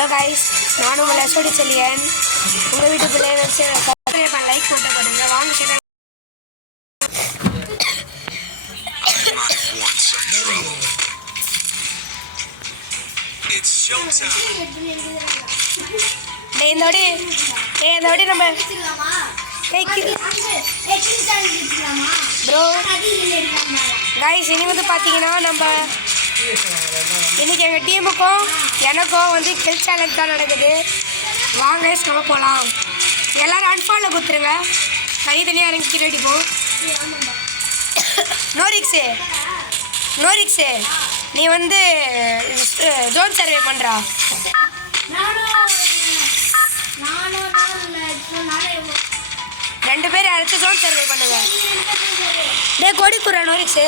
Hello guys, நான் உங்கள் SOD Selliyan. உங்கள் வீட்டு பிள்ளைய வச்சு லைக் மட்டும் பண்ணுங்க. வாங்க இந்த நம்ம ப்ரோ கைஸ், இனி வந்து பார்த்தீங்கன்னா நம்ம இன்றைக்கி எங்கள் டீமுக்கும் எனக்கும் வந்து கில் சேலஞ்ச் தான் நடக்குது. வாங்க நம்ம போகலாம். எல்லோரும் அன்ஃபாலோ கொடுத்துருங்க. தனித்தனியாக இறங்கி கீழே அடிப்போம். நோரிக்ஸு நீ வந்து ஜோன் சர்வே பண்ணுறா. ரெண்டு பேரும் அழைச்சி ஜோன் சர்வே பண்ணுங்க. டே கோடி குறா நோரிக்ஸு.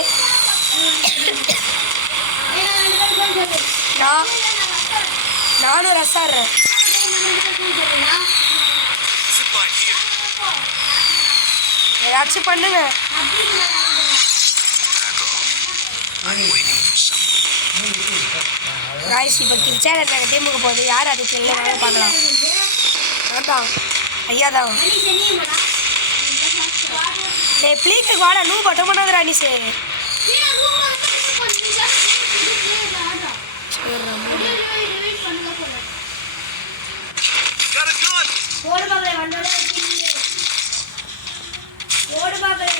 நானும் ரசாடுறேன். ஏதாச்சும் பண்ணுங்க. காய்ஸ், இப்போ கிச்சேலண்ட் நாங்கள் டீமுக்கு போகுது. யார் அது கில்ல பார்க்கலாம். அதான் ஐயா தான். டே ப்ளீக்கு வாடா, நூ பட்டம் பண்ணாத ராணிஸு.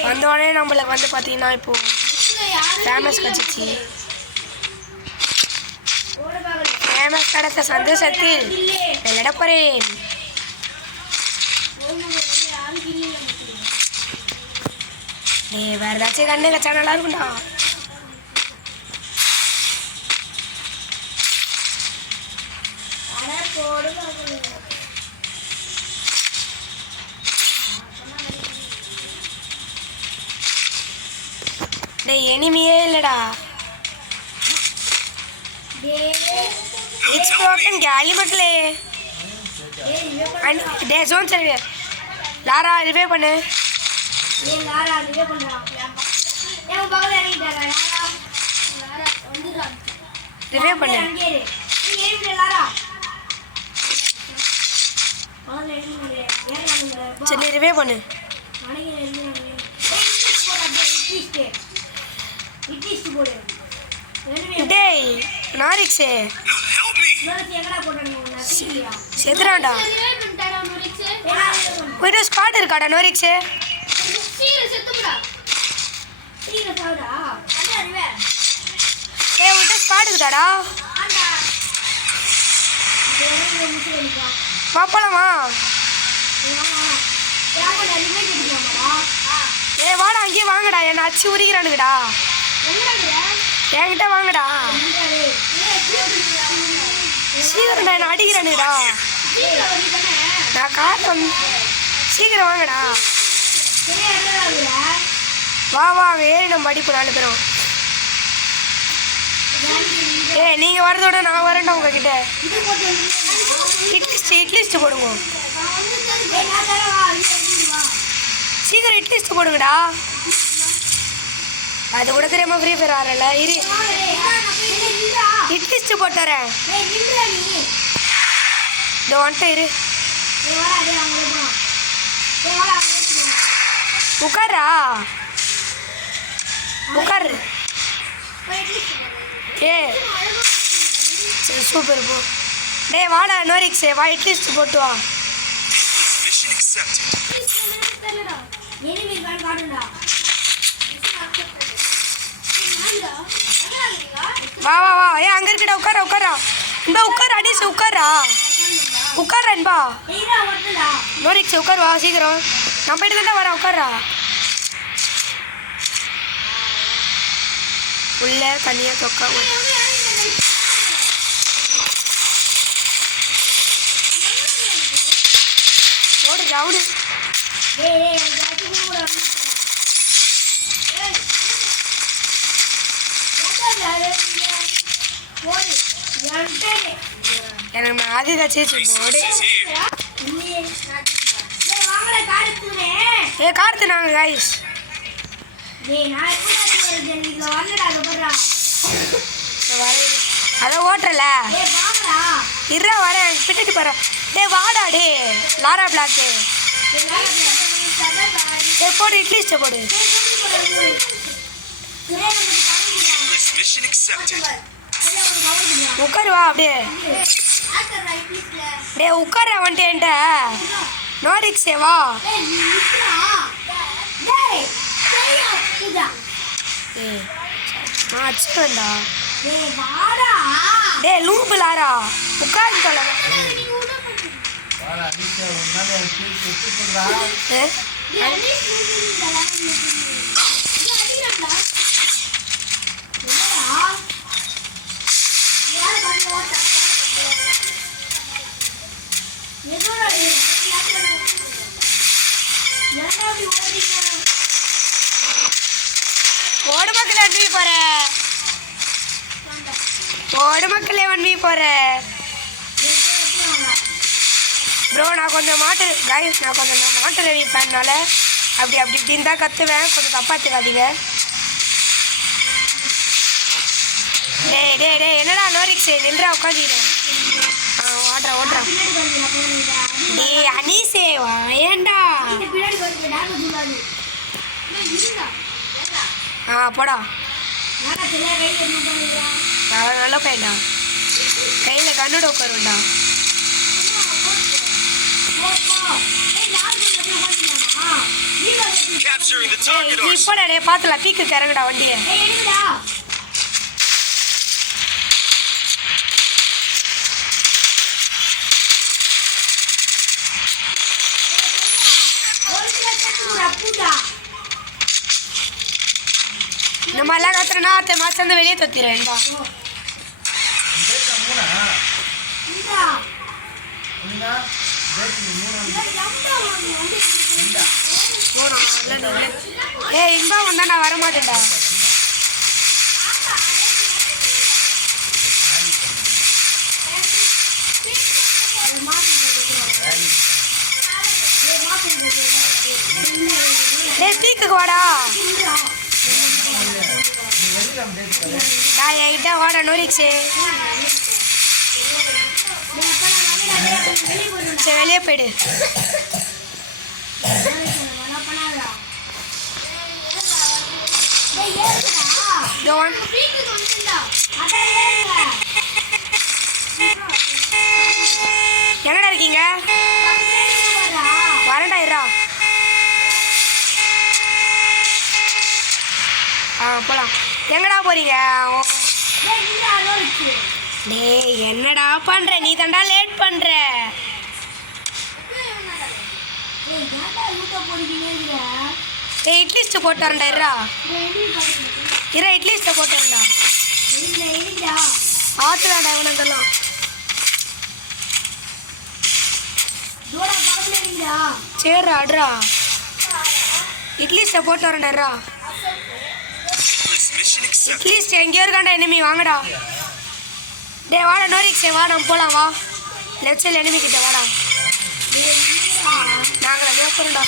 வந்தோடனே நம்மளுக்கு வந்து பார்த்தீங்கன்னா இப்போ ஃபேமஸ் கிடச்சிச்சு. ஃபேமஸ் கிடைத்த சந்தோஷத்தில் விளையாட போகிறேன். வேறு ஏதாச்சும் கண்ணு கச்சா நல்லா இருக்கும்டா. டே எனிமியே இல்லைடா. இட்ஸ் broken கேலி மக்களே. டே ஜோன் சர்வே லாரா ரிவே பண்ணு. ரிவே பண்ணு. சரி ரிவே பண்ணு. டேய் நாரிக்ஸே செத்துறான்டா. போய்ட்டு ஸ்குவாட் இருக்காடா நோரிக்ஸே. ஏ உன்கிட்ட ஸ்குவாட் இருக்குதாடா. பாப்பலாமா? ஏ வாடா, அங்கேயே வாங்கடா. என்னை அச்சு உரிக்கிறானுங்கடா. என்கிட்ட வாங்கடா. சீக்கிரம்டா, என்னை அடிக்கிறானுங்கடா. நான் கார் வந்து சீக்கிரம் வாங்கடா. வா வா, ஏறி நம்ம அடிப்போம் 4 பேரும். ஏ நீங்கள் வரதோட நான் வரேன்டா உங்ககிட்ட. இட்லிஸ்ட் போடுங்க. சீக்கிரம் இட்லிஸ்ட் போடுங்கடா. அது கூட தெரியாம ஃப்ரீ ஃபயர் ஆறல. இரு, இட்லிஸ்ட் போட்டுறேன். இந்த வந்துட்டு இரு. உட்காரா உட்காரு. ஏ சரி சூப்பர் போ. டே வாடா நோரிக்ஸே, வா இட்லிஸ்ட் போட்டு வா. வா வா வா. ஏ அங்கே இருக்கடா, உட்காரா. இந்த உட்கார அடிச்சு உட்காரன்பா. நோரிக்ஸே உட்கார், வா சீக்கிரம். நம்ம போயிட்டு தானே வரேன். உட்காரா. உள்ள தனியாக தொக்கா ஓடு ரவுடு. எனக்கு ஆதிதா சேச்சு போடு. ஏ கார்த்து நாங்க கைஸ். அதை ஓட்டுறல இருறா வரேன் பின்னாடி போகிறேன். டே வாடா டே லாரா பிளாக்கு. சரி போடு இட்லி ஸ்டே போடு. உட்காரு வா அப்படியே. டே உட்கார வந்துட்டேன்ட்ட நோரிக்ஸே வா. நான் அடிச்சுட்டேன்டா. டே லூப்பு லாரா உட்காந்து சொல்ல. ஓடு மக்களே வண்டி போற. ஓடு மக்களே வண்டி போற. ப்ரோ நான் கொஞ்சம் மாட்டு கைஸ் நான் கொஞ்சம் மாட்டு ரெடி பண்ணனால அப்படி இப்படின்னு தான் கற்றுவேன். கொஞ்சம் தப்பாத்துக்காதீங்க. டே என்னடா லோரிக்ஸே நின்றா உட்காந்துக்கிறேன். ஓட்டுறா டே அனீஸே வா ஏண்டா. போடா நல்ல பையன்டா. கையில் கண்ணோட உட்காருண்டா. இப்போடா டே பார்த்துலாம் பீக்கு இறங்குடா வண்டியை. இந்த மாதிரிலாம் கத்துறேன்னா அத்தை மாதம் வந்து வெளியே தொத்திடுவேன்டா. இன்பா வந்தா நான் வரமாட்டேன்டா. பீக்குக்கு வாடா. நான் என்கிட்ட வாடா நோரிக்ஸு. சரி வெளியே போயிடு. எங்கடா இருக்கீங்க? வரண்டா இருடா. போலாம். எங்கடா போறீங்க? டேய் என்னடா பண்ற நீ தாண்டா லேட் பண்ற. இட்லி ஸ்டே போட்டு வரண்டா இருடா. இட்லி ஸ்டே போட்டு வரண்டா. ஆத்துலாண்டா எவனதெல்லாம். சரிடா அடுறா. இட்லி ஸ்டே போட்டு வரண்டா. இட்லி ஸ்டே எங்கேயோ இருக்காண்டா எனிமி வாங்கடா. டே வாடா நோரிக்ஸே வா நம்ம போகலாம் வா. லெஃப்ட் சைடில் எனிமி கிட்ட வாடா. நாங்கள் நிறையா போகிறோம்டா.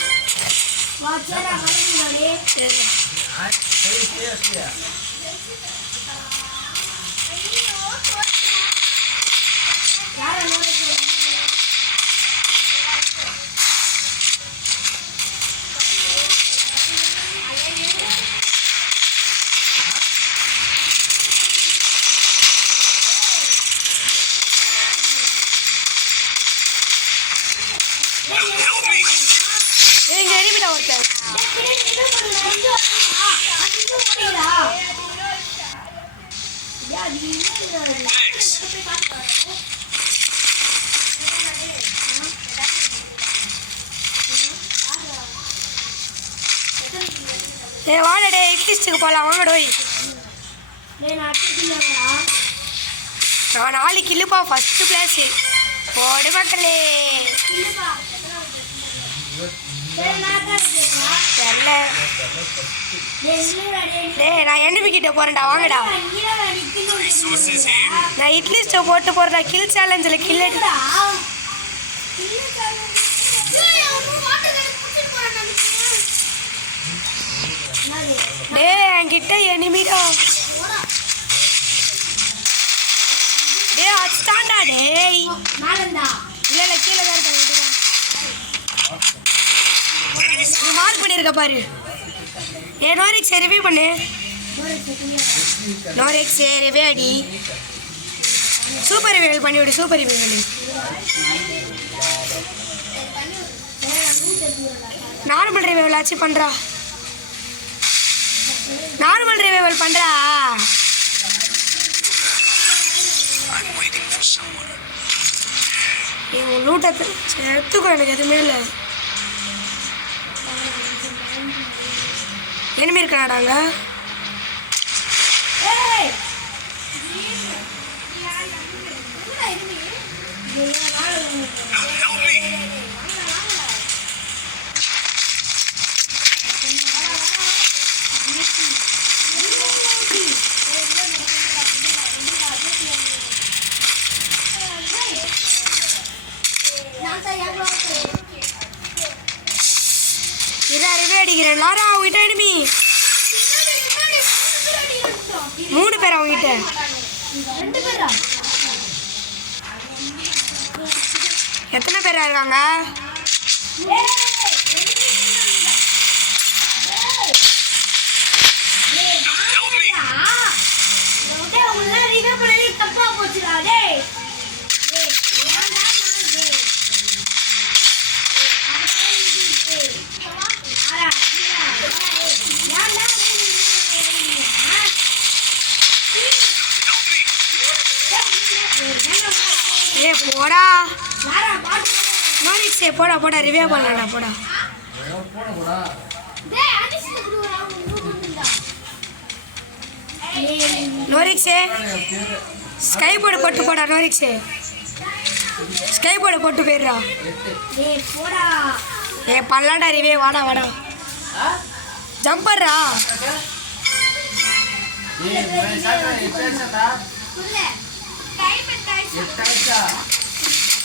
இங்கே எரிவிடா ஒருத்தன். வாடா இட்லிஸ்ட்டுக்கு போகலாம் வாங்கடோய். நான் 4 கில்லுப்பா ஃபஸ்ட்டு பிளேஸு. போடு மக்களே. நான் எனிமி கிட்ட போறேன்டா வாங்கடா. நான் இட்லி ஸ்டவ் போட்டு போறேன்டா. கில் சேலஞ்சில் கில் எடுத்து. டே என்கிட்ட எனிமிடா. டே அடிச்சிட்டான்டா டேய். இல்லை கீழே தான் இருக்காங்க. மார்க் பண்ணியிருக்க பாரு. நோரிக்ஸ் ரிவ்யூ பண்ணு. நோரிக்ஸ் ரிவ்யூ அடி. சூப்பர் ரிவ்யூ பண்ணி விடு. சூப்பர் ரிவ்யூ பண்ணி. நார்மல் ரிவைவல் ஆச்சு பண்ணுறா. நார்மல் ரிவைவல் பண்ணுறா. உன் லூட்டை எடுத்துக்கோ. எனக்கு எதுவுமே இல்லை. எனிமி இருக்கனாடாங்க. ரிவே அடிக்கிறேன். லாரா அவங்ககிட்ட எனிமி 3 பேர் அவங்ககிட்ட. எத்தனை பேரா இருக்காங்க? போடா நோரிக்ஸே போடா போடா. ரிவே பண்ணலாம்டா போடா. நோரிக்ஸே ஸ்கை போர்டு போட்டு போடா. நோரிக்ஸே ஸ்கை போர்டு போட்டு போயிடுறா. பண்ணலாம்டா ரிவே. வாடா வாடா. ஜம்பர்ரா.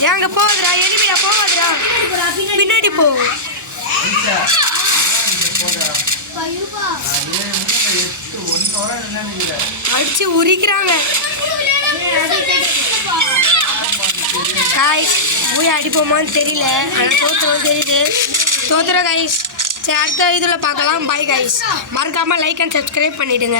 ஏங்க போகுதுடா. எனிமிடா போகாதுடா. பின்னாடி போ. அடிச்சு உரிக்கிறாங்க. காய்ஸ் போய் அடிப்போமான்னு தெரியல. ஆனால் தோத்துறோம் தெரியுது. தோத்துறோம் காய்ஸ். சரி அடுத்த இதில் பார்க்கலாம். Bye guys. மறக்காமல் லைக் அண்ட் சப்ஸ்கிரைப் பண்ணிவிடுங்க.